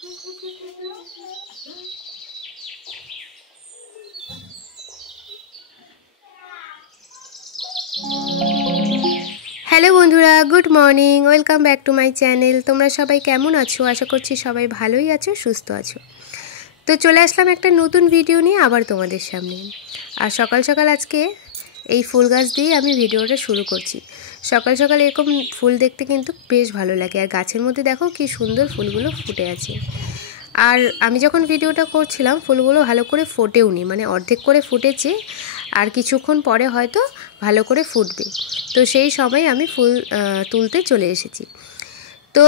Hello বন্ধুরা, good morning, welcome back to my channel. তোমরা সবাই কেমন আছো? আশা করছি সবাই ভালোই আছো, সুস্থ আছো। তো চলে আসলাম একটা নতুন ভিডিও নিয়ে আবার তোমাদের সামনে। আর সকাল সকাল আজকে এই ফুল গাছ দিয়ে আমি ভিডিওটা শুরু করছি। সকাল সকাল এরকম ফুল দেখতে কিন্তু বেশ ভালো লাগে। আর গাছের মধ্যে দেখো কি সুন্দর ফুলগুলো ফুটে আছে। আর আমি যখন ভিডিওটা করছিলাম ফুলগুলো ভালো করে ফোটেও নি, মানে অর্ধেক করে ফুটেছে, আর কিছুক্ষণ পরে হয়তো ভালো করে ফুটবে। তো সেই সময় আমি ফুল তুলতে চলে এসেছি। তো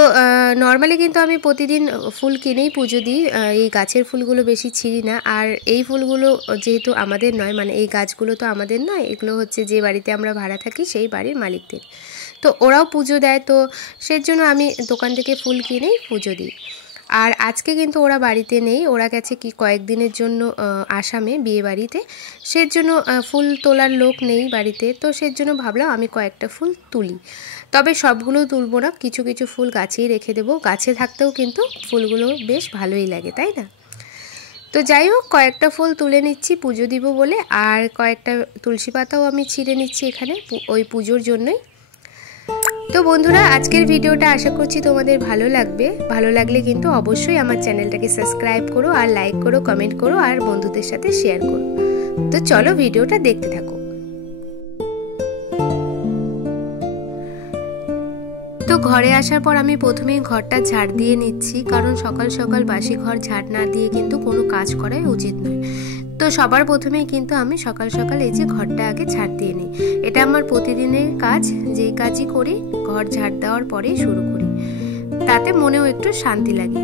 নর্মালি কিন্তু আমি প্রতিদিন ফুল কিনেই পুজো দিই, এই গাছের ফুলগুলো বেশি ছিঁড়ি না। আর এই ফুলগুলো যেহেতু আমাদের নয়, মানে এই গাছগুলো তো আমাদের নয়, এগুলো হচ্ছে যে বাড়িতে আমরা ভাড়া থাকি সেই বাড়ির মালিকদের। তো ওরাও পুজো দেয়, তো সেজন্য আমি দোকান থেকে ফুল কিনেই পুজো দিই। আর আজকে কিন্তু ওরা বাড়িতে নেই, ওরা গেছে কি কয়েকদিনের জন্য আসামে বিয়ে বাড়িতে। সেজন্য ফুল তোলার লোক নেই বাড়িতে, তো সেজন্য ভাবলাম আমি কয়েকটা ফুল তুলি। তবে সবগুলো তুলবো না, কিছু কিছু ফুল গাছেই রেখে দেবো। গাছে থাকতেও কিন্তু ফুলগুলো বেশ ভালোই লাগে, তাই না? তো যাই হোক, কয়েকটা ফুল তুলে নিচ্ছি পুজো দিব বলে। আর কয়েকটা তুলসী পাতাও আমি ছিঁড়ে নিচ্ছি এখানে ওই পুজোর জন্যই। তো বন্ধুরা, আজকের ভিডিওটা আশা করছি তোমাদের ভালো লাগবে। ভালো লাগলে কিন্তু অবশ্যই আমার চ্যানেলটাকে সাবস্ক্রাইব করো, আর লাইক করো, কমেন্ট করো, আর বন্ধুদের সাথে শেয়ার করো। তো চলো ভিডিওটা দেখতে থাকো। তো ঘরে আসার পর আমি প্রথমেই ঘরটা ঝাড় দিয়ে নিচ্ছি, কারণ সকাল সকাল বাসি ঘর ঝাড় না দিয়ে কিন্তু কোনো কাজ করাই উচিত নয়। তো সবার প্রথমেই কিন্তু আমি সকাল সকাল এই যে ঘরটা আগে ঝাড় দিয়ে নিই। এটা আমার প্রতিদিনের কাজ, যেই কাজই করি ঘর ঝাড় দেওয়ার পরেই শুরু করি, তাতে মনেও একটু শান্তি লাগে।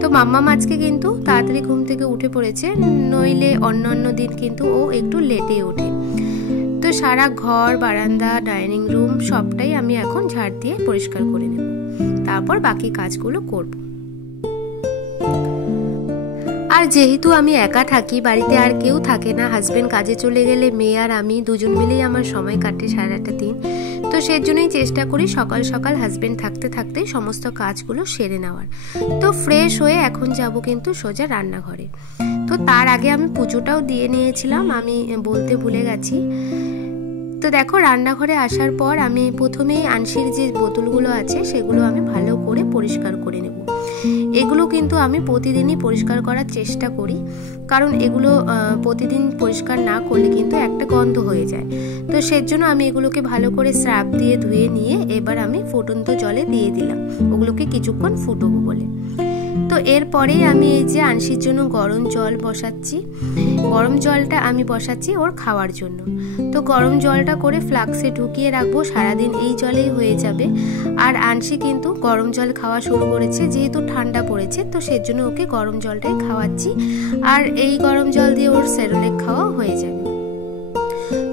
তো মাম্মাম আজকে কিন্তু তাড়াতাড়ি ঘুম থেকে উঠে পড়েছে, নইলে অন্যান্য দিন কিন্তু ও একটু লেটে ওঠে। তো সারা ঘর, বারান্দা, ডাইনিং রুম সবটাই আমি এখন ঝাড় দিয়ে পরিষ্কার করে নেব, তারপর বাকি কাজগুলো করব। আর যেহেতু আমি একা থাকি, বাড়িতে আর কেউ থাকে না, হাজবেন্ড কাজে চলে গেলে মেয়ে আর আমি দুজন মিলেই আমার সময় কাটে সারাটা দিন। তো সেজন্যই চেষ্টা করি সকাল সকাল হাজবেন্ড থাকতে থাকতে সমস্ত কাজগুলো সেরে নেওয়ার। তো ফ্রেশ হয়ে এখন যাব কিন্তু সোজা রান্নাঘরে। তো তার আগে আমি পুজোটাও দিয়ে নিয়েছিলাম, আমি বলতে ভুলে গেছি। তো দেখো, রান্নাঘরে আসার পর আমি প্রথমেই আনসির যে বোতলগুলো আছে সেগুলো আমি ভালো করে পরিষ্কার করে নেব। এগুলো কিন্তু আমি প্রতিদিনই পরিষ্কার করার চেষ্টা করি, কারণ এগুলো প্রতিদিন পরিষ্কার না করলে কিন্তু একটা গন্ধ হয়ে যায়। তো সেজন্য আমি এগুলোকে ভালো করে স্রাব দিয়ে ধুয়ে নিয়ে এবার আমি ফুটন্ত জলে দিয়ে দিলাম ওগুলোকে কিছুক্ষণ ফুটবো বলে। তো এরপরেই আমি এই যে আনসির জন্য গরম জল বসাচ্ছি। গরম জলটা আমি বসাচ্ছি ওর খাওয়ার জন্য। তো গরম জলটা করে ফ্লাক্সে ঢুকিয়ে রাখবো, সারাদিন এই জলেই হয়ে যাবে। আর আনসি কিন্তু গরম জল খাওয়া শুরু করেছে, যেহেতু ঠান্ডা পড়েছে, তো সেজন্য ওকে গরম জলটাই খাওয়াচ্ছি। আর এই গরম জল দিয়ে ওর সেরেলাক খাওয়া হয়ে যাবে।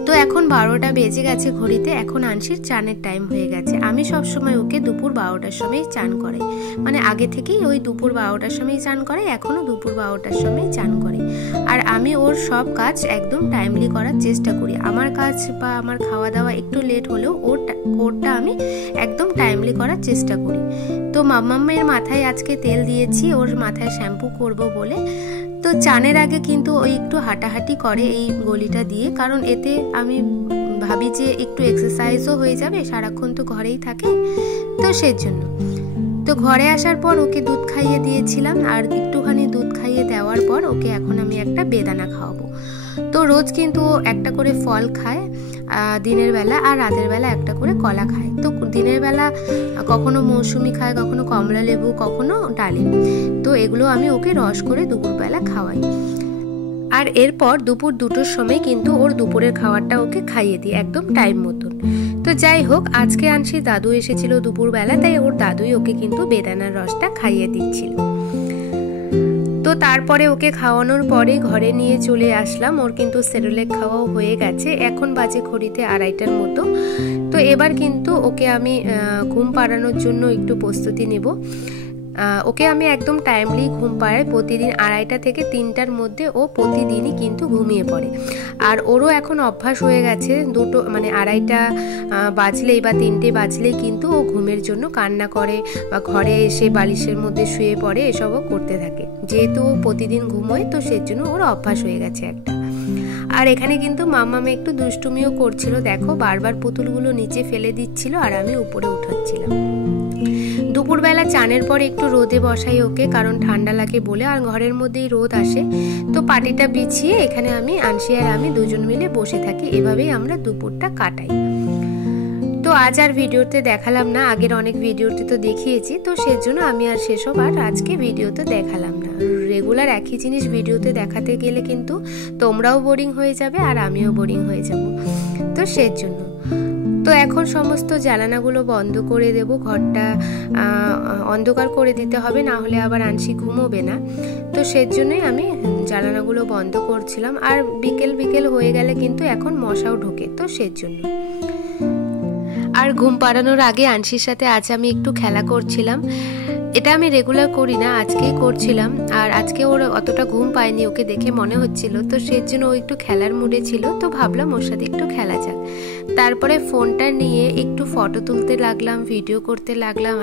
তো এখন 12টা বেজে গেছে ঘড়িতে, এখন আনসির চানের টাইম হয়ে গেছে। আমি সবসময় ওকে দুপুর 12টার সময় চান করাই, মানে আগে থেকেই ওই দুপুর 12টার সময় চান করাই, এখনও দুপুর 12টার সময় চান করে। আর আমি ওর সব কাজ একদম টাইমলি করার চেষ্টা করি। আমার কাজ বা আমার খাওয়া দাওয়া একটু লেট হলেও ওরটা আমি একদম টাইমলি করার চেষ্টা করি। তো মাম্মামের মাথায় আজকে তেল দিয়েছি, ওর মাথায় শ্যাম্পু করব বলে। তো চানের আগে কিন্তু ওই একটু হাঁটাহাঁটি করে এই গলিটা দিয়ে, কারণ এতে আমি ভাবি যে একটু এক্সারসাইজও হয়ে যাবে, সারাক্ষণ তো ঘরেই থাকে, তো সেজন্য। তো ঘরে আসার পর ওকে দুধ খাইয়ে দিয়েছিলাম, আর একটুখানি দুধ খাইয়ে দেওয়ার পর ওকে এখন আমি একটা বেদানা খাওয়াবো। তো রোজ কিন্তু ও একটা করে ফল খায় দিনের বেলা, আর রাতের বেলা একটা করে কলা খায়। তো দিনের বেলা কখনো মৌসুমি খায়, কখনো কমলা লেবু, কখনো ডালিম। তো এগুলো আমি ওকে রস করে দুপুরবেলা খাওয়াই। আর এরপর দুপুর 2টোর সময় কিন্তু ওর দুপুরের খাবারটা ওকে খাইয়ে দিই একদম টাইম মতন। তো যাই হোক, আজকে আনসির দাদু এসেছিল দুপুরবেলা, তাই ওর দাদুই ওকে কিন্তু বেদানার রসটা খাইয়ে দিচ্ছিল। তো তারপরে ওকে খাওয়ানোর পরে ঘরে নিয়ে চলে আসলাম। ওর কিন্তু সেরেলাক খাওয়াও হয়ে গেছে, এখন বাজে ঘড়িতে 2:30টার মতো। তো এবার কিন্তু ওকে আমি ঘুম পাড়ানোর জন্য একটু প্রস্তুতি নেব। ওকে আমি একদম টাইমলি ঘুম পাড়াই। প্রতিদিন 2:30 থেকে 3টার মধ্যে ও প্রতিদিনই কিন্তু ঘুমিয়ে পড়ে। আর ওরও এখন অভ্যাস হয়ে গেছে, 2:30 বাজলেই বা 3টে বাজলেই কিন্তু ও ঘুমের জন্য কান্না করে বা ঘরে এসে বালিশের মধ্যে শুয়ে পড়ে, এসবও করতে থাকে। যেহেতু ও প্রতিদিন ঘুমোয় তো সেজন্য ওর অভ্যাস হয়ে গেছে একটা। আর এখানে কিন্তু মাম্মামে একটু দুষ্টুমিও করছিল, দেখো বারবার পুতুলগুলো নিচে ফেলে দিচ্ছিল আর আমি উপরে উঠাচ্ছিলাম। দুপুরবেলা চানের পর একটু রোদে বসাই ওকে, কারণ ঠান্ডা লাগে বলে, আর ঘরের মধ্যেই রোদ আসে। তো পাটিটা বিছিয়ে এখানে আমি আনসি আর আমি দুজন মিলে বসে থাকি, এভাবেই আমরা দুপুরটা কাটাই। তো আজ আর ভিডিওতে দেখালাম না, আগের অনেক ভিডিওতে তো দেখিয়েছি, তো সেজন্য আমি আর সেসব আর আজকে ভিডিওতে দেখালাম না। রেগুলার একই জিনিস ভিডিওতে দেখাতে গেলে কিন্তু তোমরাও বোরিং হয়ে যাবে আর আমিও বোরিং হয়ে যাব, তো সেজন্য। তো এখন সমস্ত জ্বালানাগুলো বন্ধ করে দেব, ঘরটা অন্ধকার করে দিতে হবে, না হলে আবার আনসি ঘুমোবে না। তো সেজন্যই আমি জ্বালানাগুলো বন্ধ করছিলাম। আর বিকেল হয়ে গেলে কিন্তু এখন মশাও ঢোকে, তো সেজন্য। আর ঘুম পাড়ানোর আগে আনসির সাথে আজ আমি একটু খেলা করছিলাম। এটা আমি রেগুলার করি না, আজকেই করছিলাম। আর আজকে ওর অতটা ঘুম পায়নি, ওকে দেখে মনে হচ্ছিল, তো সেজন্য ও একটু খেলার মুডে ছিল, তো ভাবলাম ওর সাথে একটু খেলা যাক। তারপরে ফোনটা নিয়ে একটু ফটো তুলতে লাগলাম, ভিডিও করতে লাগলাম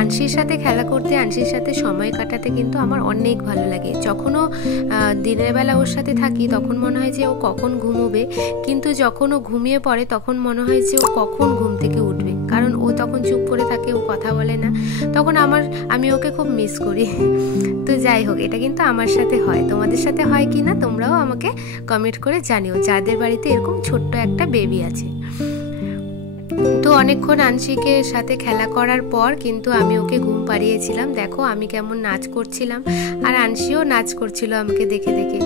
আনসির সাথে খেলা করতে, আনসির সাথে সময় কাটাতে কিন্তু আমার অনেক ভালো লাগে। যখনও দিনের বেলা ওর সাথে থাকি তখন মনে হয় যে ও কখন ঘুমোবে, কিন্তু যখন ও ঘুমিয়ে পড়ে তখন মনে হয় যে ও কখন ঘুম থেকে উঠবে, কারণ ও তখন চুপ করে থাকে, ও কথা বলে না, তখন আমি ওকে খুব মিস করি। তো যাই হোক, এটা কিন্তু আমার সাথে হয়, তোমাদের সাথে হয় কি না তোমরাও আমাকে কমেন্ট করে জানিও, যাদের বাড়িতে এরকম ছোট্ট একটা বেবি আছে। তো অনেকক্ষণ আনসিকে সাথে খেলা করার পর কিন্তু আমি ওকে ঘুম পাড়িয়েছিলাম। দেখো আমি কেমন নাচ করছিলাম, আর আনসিও নাচ করছিল আমাকে দেখে দেখে।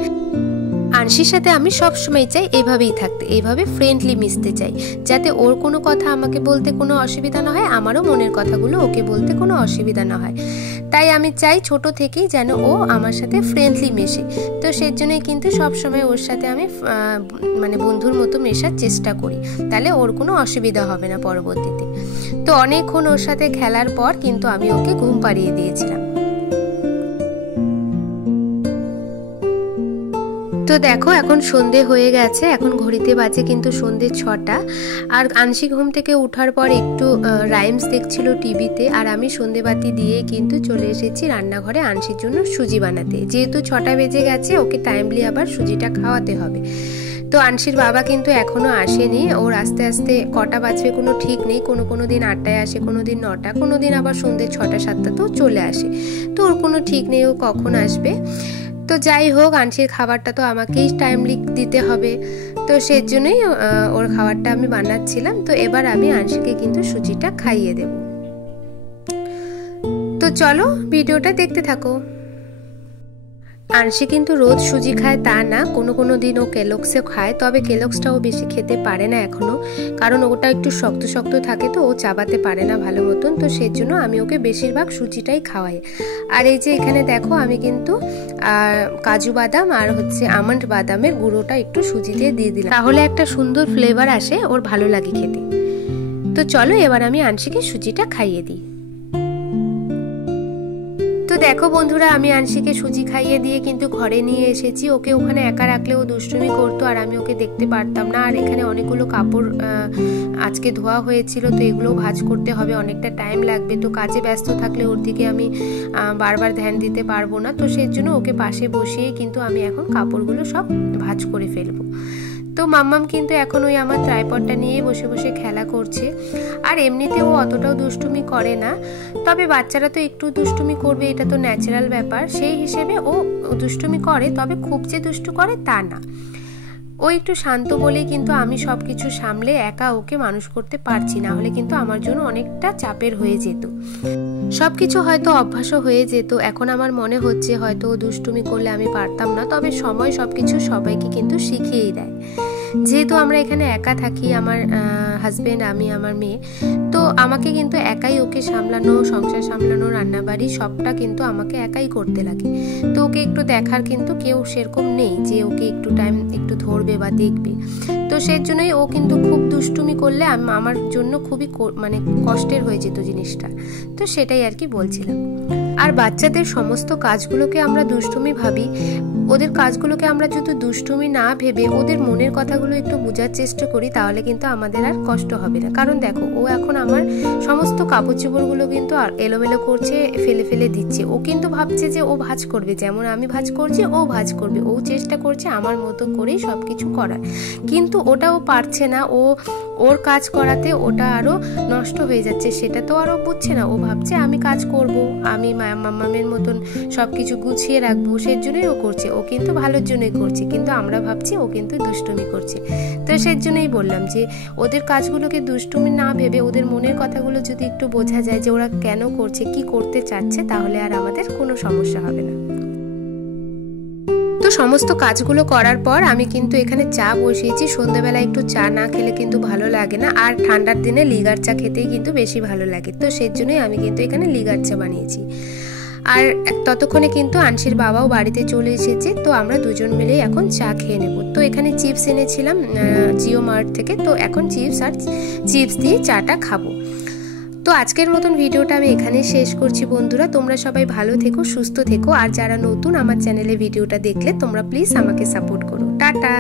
আনসির সাথে আমি সব সময় চাই এভাবেই থাকতে, এইভাবে ফ্রেন্ডলি মিশতে চাই, যাতে ওর কোনো কথা আমাকে বলতে কোনো অসুবিধা না হয়, আমারও মনের কথাগুলো ওকে বলতে কোনো অসুবিধা না হয়। তাই আমি চাই ছোট থেকেই যেন ও আমার সাথে ফ্রেন্ডলি মেশে। তো সেই জন্যই কিন্তু সবসময় ওর সাথে আমি বন্ধুর মতো মেশার চেষ্টা করি, তাহলে ওর কোনো অসুবিধা হবে না পরবর্তীতে। তো অনেকক্ষণ ওর সাথে খেলার পর কিন্তু আমি ওকে ঘুম পাড়িয়ে দিয়েছিলাম। তো দেখো এখন সন্ধে হয়ে গেছে, এখন ঘড়িতে বাজে কিন্তু সন্ধে 6টা। আর আনসি ঘুম থেকে ওঠার পর একটু রাইমস দেখছিল টিভিতে, আর আমি সন্ধেবাতি দিয়ে কিন্তু চলে এসেছি রান্নাঘরে আনসির জন্য সুজি বানাতে। যেহেতু 6টা বেজে গেছে, ওকে টাইমলি আবার সুজিটা খাওয়াতে হবে। তো আনসির বাবা কিন্তু এখনো আসেনি, ওর আস্তে আস্তে কটা বাজবে কোনো ঠিক নেই, কোনো দিন 8টায় আসে, কোনো দিন 9টা, কোনো দিন আবার সন্ধে 6টা 7টাতেও চলে আসে, তো ওর কোনো ঠিক নেই ও কখন আসবে। তো যাই হোক, আনসির খাবারটা তো আমাকেই টাইমলি দিতে হবে, তো সেই জন্যই ওর খাবারটা আমি বানাচ্ছিলাম। তো এবার আমি আনসিকে কিন্তু সুজিটা খাইয়ে দেব। তো চলো ভিডিওটা দেখতে থাকো। আনসি কিন্তু রোজ সুজি খায় তা না, কোনো দিন ও কেলক্সও খায়, তবে কেলক্সটাও বেশি খেতে পারে না এখনো, কারণ ওটা একটু শক্ত শক্ত থাকে, তো ও চাবাতে পারে না ভালো মতন, তো সেই জন্য আমি ওকে বেশিরভাগ সুজিটাই খাওয়াই। আর এই যে এখানে দেখো আমি কিন্তু কাজু বাদাম আর আমন্ড বাদামের গুঁড়োটা একটু সুজিতে দিয়ে দিলাম, তাহলে একটা সুন্দর ফ্লেভার আসে, ওর ভালো লাগে খেতে। তো চলো এবার আমি আনসিকে সুজিটা খাইয়ে দিই। তো দেখো বন্ধুরা, আমি আনসিকে সুজি খাইয়ে দিয়ে কিন্তু ঘরে নিয়ে এসেছি। ওকে ওখানে একা রাখলে ও দুষ্টুমি করতো আর আমি ওকে দেখতে পারতাম না। আর এখানে অনেকগুলো কাপড় আজকে ধোয়া হয়েছিল, তো এগুলো ভাঁজ করতে হবে, অনেকটা টাইম লাগবে। তো কাজে ব্যস্ত থাকলে ওর দিকে আমি বারবার ধ্যান দিতে পারবো না, তো সেই জন্য ওকে পাশে বসিয়ে কিন্তু আমি এখন কাপড়গুলো সব ভাঁজ করে ফেলবো। তো মাম্মাম কিন্তু এখন ওই আমার ট্রাইপডটা নিয়ে বসে বসে খেলা করছে। আর এমনিতে ও অতটাও দুষ্টুমি করে না, তবে বাচ্চারা তো একটু দুষ্টুমি করবে, এটা তো ন্যাচারাল ব্যাপার। সেই হিসেবে ও দুষ্টুমি করে, তবে খুব যে দুষ্টু করে তা না। ও একটু শান্ত বলেই কিন্তু আমি সব কিছু সামলে একা ওকে মানুষ করতে পারছি, না হলে কিন্তু আমার জন্য অনেকটা চাপের হয়ে যেত। সবকিছু হয়তো অভ্যাসও হয়ে যেত। এখন আমার মনে হচ্ছে হয়তো ও দুষ্টুমি করলে আমি পারতাম না, তবে সময় সবকিছু সবাইকে কিন্তু শিখিয়েই দেয়। যেহেতু আমরা এখানে একা থাকি, আমার হাজবেন্ড, আমি, আমার মেয়ে, তো আমাকে কিন্তু একাই ওকে সামলানো, সংসার সামলানো, রান্নাবাড়ি সবটা কিন্তু আমাকে একাই করতে লাগে। তো ওকে একটু দেখার কিন্তু কেউ সেরকম নেই যে ওকে একটু টাইম একটু ধরবে বা দেখবে। তো সেই জন্যই ও কিন্তু খুব দুষ্টুমি করলে আমার জন্য খুবই মানে কষ্টের হয়ে যেত জিনিসটা। তো সেটাই আর কি বলছিলাম। আর বাচ্চাদের সমস্ত কাজগুলোকে আমরা দুষ্টুমি ভাবি, ওদের কাজগুলোকে আমরা যদি দুষ্টুমি না ভেবে ওদের মনের কথাগুলো একটু বোঝার চেষ্টা করি, তাহলে কিন্তু আমাদের আর কষ্ট হবে না। কারণ দেখো, ও এখন আমার সমস্ত কাপড় চোপড়গুলো কিন্তু এলোমেলো করছে, ফেলে ফেলে দিচ্ছে। ও কিন্তু ভাবছে যে ও ভাঁজ করবে, যেমন আমি ভাঁজ করছি ও ভাঁজ করবে। ও চেষ্টা করছে আমার মতো করেই সব কিছু করার, কিন্তু ওটা ও পারছে না। ওর কাজ করাতে ওটা আরো নষ্ট হয়ে যাচ্ছে, সেটা তো আরও বুঝছে না। ও ভাবছে আমি কাজ করব, আমি মাম্মামের মতন সব কিছু গুছিয়ে রাখবো, সেই জন্যই ও করছে। ও কিন্তু ভালোর জন্যই করছে, কিন্তু আমরা ভাবছি ও কিন্তু দুষ্টুমি করছে। তো সেই জন্যই বললাম যে ওদের কাজগুলোকে দুষ্টুমি না ভেবে ওদের মনের কথাগুলো যদি একটু বোঝা যায় যে ওরা কেন করছে, কি করতে চাচ্ছে, তাহলে আর আমাদের কোনো সমস্যা হবে না। তো সমস্ত কাজগুলো করার পর আমি কিন্তু এখানে চা বসিয়েছি। সন্ধ্যাবেলা একটু চা না খেলে কিন্তু ভালো লাগে না, আর ঠান্ডার দিনে লিগার চা খেতেই কিন্তু বেশি ভালো লাগে। তো সেই জন্যই আমি কিন্তু এখানে লিগার চা বানিয়েছি। আর ততক্ষণে কিন্তু আনসির বাবাও বাড়িতে চলে এসেছে। তো আমরা দুজন মিলেই এখন চা খেয়ে নেব। তো এখানে চিপস এনেছিলাম জিও মার্ট থেকে, তো এখন চিপস দিয়ে চাটা খাবো। তো আজকের মতন ভিডিওটা আমি এখানে শেষ করছি বন্ধুরা। তোমরা সবাই ভালো থেকো, সুস্থ থেকো। আর যারা নতুন আমার চ্যানেলে ভিডিওটা দেখলে, তোমরা প্লিজ আমাকে সাপোর্ট করো। টাটা।